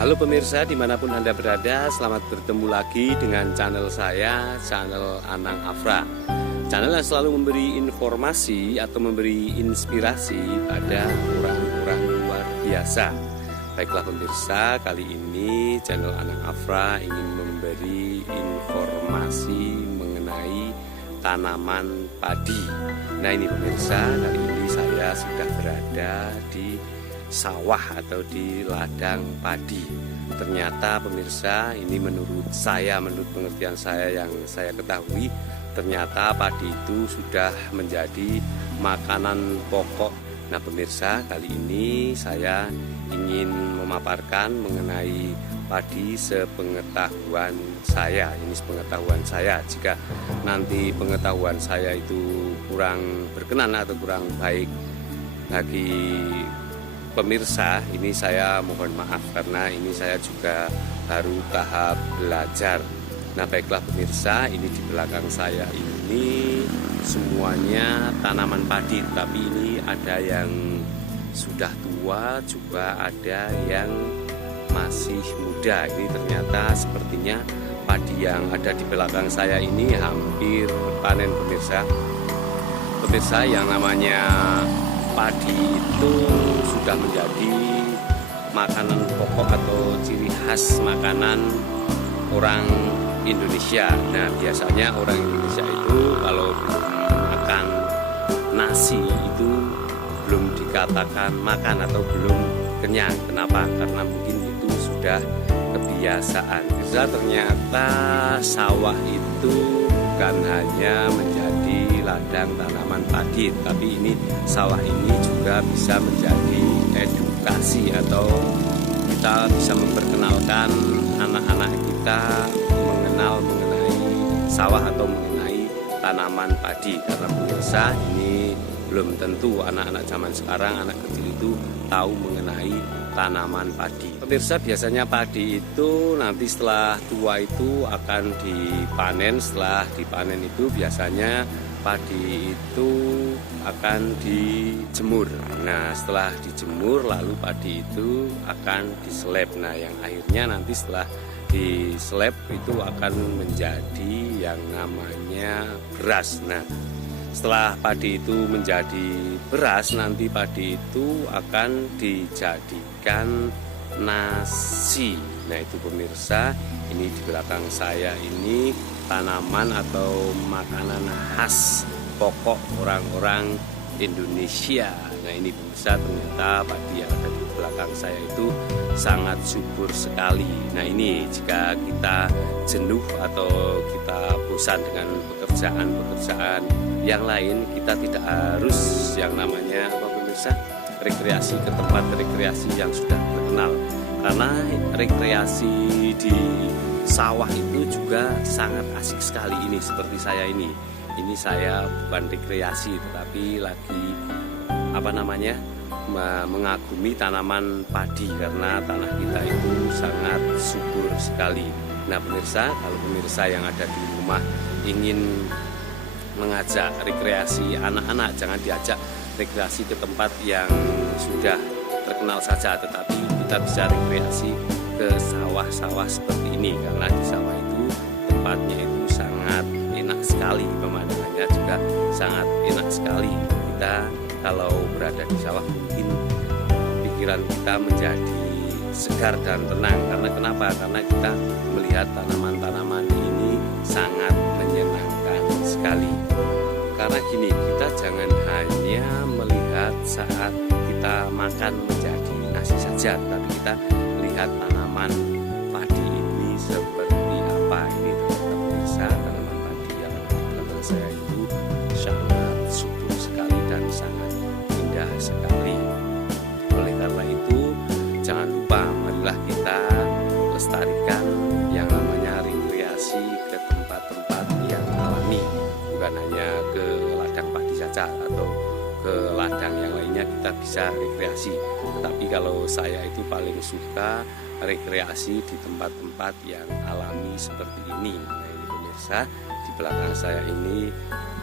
Halo pemirsa dimanapun Anda berada, selamat bertemu lagi dengan channel saya, channel Anang Afra. Channel yang selalu memberi informasi atau memberi inspirasi pada orang-orang luar biasa. Baiklah pemirsa, kali ini channel Anang Afra ingin memberi informasi mengenai tanaman padi. Nah ini pemirsa, kali ini saya sudah berada di sawah atau di ladang padi. Ternyata pemirsa, ini menurut pengertian saya yang saya ketahui, ternyata padi itu sudah menjadi makanan pokok. Nah pemirsa, kali ini saya ingin memaparkan mengenai padi sepengetahuan saya. Ini sepengetahuan saya. Jika nanti pengetahuan saya itu kurang berkenan atau kurang baik bagi pemirsa, ini saya mohon maaf karena ini saya juga baru tahap belajar. Nah baiklah pemirsa, ini di belakang saya ini semuanya tanaman padi, tapi ini ada yang sudah tua, juga ada yang masih muda. Ini ternyata sepertinya padi yang ada di belakang saya ini hampir panen pemirsa. Pemirsa, yang namanya padi itu sudah menjadi makanan pokok atau ciri khas makanan orang Indonesia. Nah biasanya orang Indonesia itu kalau makan nasi itu belum dikatakan makan atau belum kenyang. Kenapa? Karena mungkin itu sudah kebiasaan. Bisa ternyata sawah itu bukan hanya menjadi ladang tanaman padi, tapi ini sawah ini juga bisa menjadi edukasi atau kita bisa memperkenalkan anak-anak kita mengenal mengenai sawah atau mengenai tanaman padi. Karena pemirsa, ini belum tentu anak-anak zaman sekarang, anak kecil itu tahu mengenai tanaman padi. Pemirsa, biasanya padi itu nanti setelah tua itu akan dipanen. Setelah dipanen itu biasanya padi itu akan dijemur. Nah setelah dijemur lalu padi itu akan diseleb. Nah yang akhirnya nanti setelah diseleb itu akan menjadi yang namanya beras. Nah setelah padi itu menjadi beras, nanti padi itu akan dijadikan nasi. Nah itu pemirsa, ini di belakang saya ini tanaman atau makanan khas pokok orang-orang Indonesia. Nah ini pemirsa, ternyata padi yang ada di belakang saya itu sangat subur sekali. Nah ini jika kita jenuh atau kita bosan dengan pekerjaan yang lain, kita tidak harus yang namanya apa pemirsa, rekreasi ke tempat rekreasi yang sudah terkenal. Karena rekreasi di sawah itu juga sangat asik sekali. Ini seperti saya ini saya bukan rekreasi tetapi lagi mengagumi tanaman padi karena tanah kita itu sangat subur sekali. Nah pemirsa, kalau pemirsa yang ada di rumah ingin mengajak rekreasi anak-anak, jangan diajak rekreasi ke tempat yang sudah terkenal saja, tetapi kita bisa rekreasi ke sawah-sawah seperti ini. Karena di sawah itu tempatnya itu sangat enak sekali, pemandangannya juga sangat enak sekali. Kita kalau berada di sawah mungkin pikiran kita menjadi segar dan tenang. Karena kenapa? Karena kita melihat tanaman-tanaman ini sangat menyenangkan sekali. Karena gini, kita jangan hanya melihat saat kita makan menjadi nasi saja, tapi kita lihat tanaman padi ini seperti apa. Ini teman-teman bisa, tanaman padi yang ada di belakang saya itu sangat subur sekali dan sangat indah sekali. Oleh karena itu jangan lupa, marilah kita lestarikan yang namanya rekreasi ke tempat-tempat yang alami, bukan hanya ke ladang padi saja atau ke ladang yang lainnya kita bisa rekreasi. Tetapi kalau saya itu paling suka rekreasi di tempat-tempat yang alami seperti ini. Nah ini pemirsa, di belakang saya ini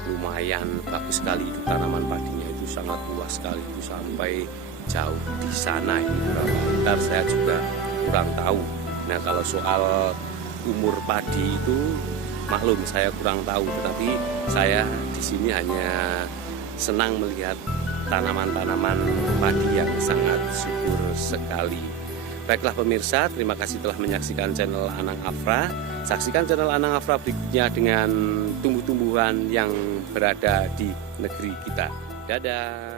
lumayan bagus sekali, itu tanaman padinya itu sangat luas sekali, itu sampai jauh di sana. Ini beberapa hektar saya juga kurang tahu. Nah, kalau soal umur padi itu maklum saya kurang tahu, tetapi saya di sini hanya senang melihat tanaman-tanaman padi yang sangat subur sekali. Baiklah pemirsa, terima kasih telah menyaksikan channel Anang Afra. Saksikan channel Anang Afra berikutnya dengan tumbuh-tumbuhan yang berada di negeri kita. Dadah.